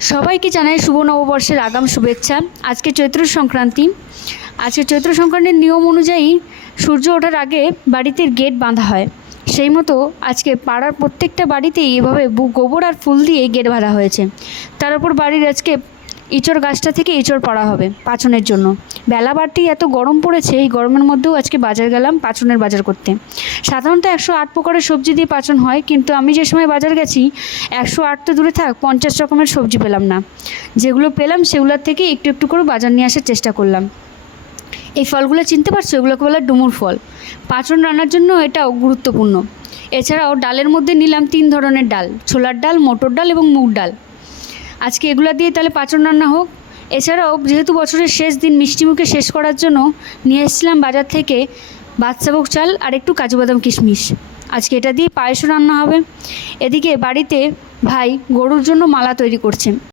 সবাইকে জানাই শুভ নববর্ষের আগাম শুভেচ্ছা। আজকে চৈত্র সংক্রান্তি। আজকে চৈত্র সংক্রান্তির নিয়ম অনুযায়ী সূর্য ওঠার আগে বাড়িতে গেট বাঁধা হয়। সেই মতো আজকে পাড়ার প্রত্যেকটা বাড়িতেই এভাবে গোবর আর ফুল দিয়ে গেট বাঁধা হয়েছে। তার উপর বাড়ির আজকে ইঁচড় গাছটা থেকে ইঁচড় পড়া হবে পাঁচনের জন্য। বেলা বাড়তি এত গরম পড়েছে, এই গরমের মধ্যেও আজকে বাজার গেলাম পাঁচনের বাজার করতে। সাধারণত 108 প্রকারের সবজি দিয়ে পাঁচন হয়, কিন্তু আমি যে সময় বাজার গেছি 108 তো দূরে থাক, 50 রকমের সবজি পেলাম না। যেগুলো পেলাম সেগুলোর থেকে একটু একটু করে বাজার নিয়ে আসার চেষ্টা করলাম। এই ফলগুলো চিনতে পারছো? এগুলোকে বলে ডুমুর ফল। পাঁচন রান্নার জন্য এটাও গুরুত্বপূর্ণ। এছাড়াও ডালের মধ্যে নিলাম 3 ধরনের ডাল: ছোলার ডাল, মটর ডাল এবং মুগ ডাল। আজকে এগুলো দিয়ে তাহলে পাঁচন রান্না হোক। এছাড়াও যেহেতু বছরের শেষ দিন, মিষ্টিমুখে শেষ করার জন্য নিয়ে এসেছিলাম বাজার থেকে বাদশাভোগ চাল আর একটু কাজু বাদাম কিশমিশ। আজকে এটা দিয়ে পায়েসও রান্না হবে। এদিকে বাড়িতে ভাই গরুর জন্য মালা তৈরি করছে।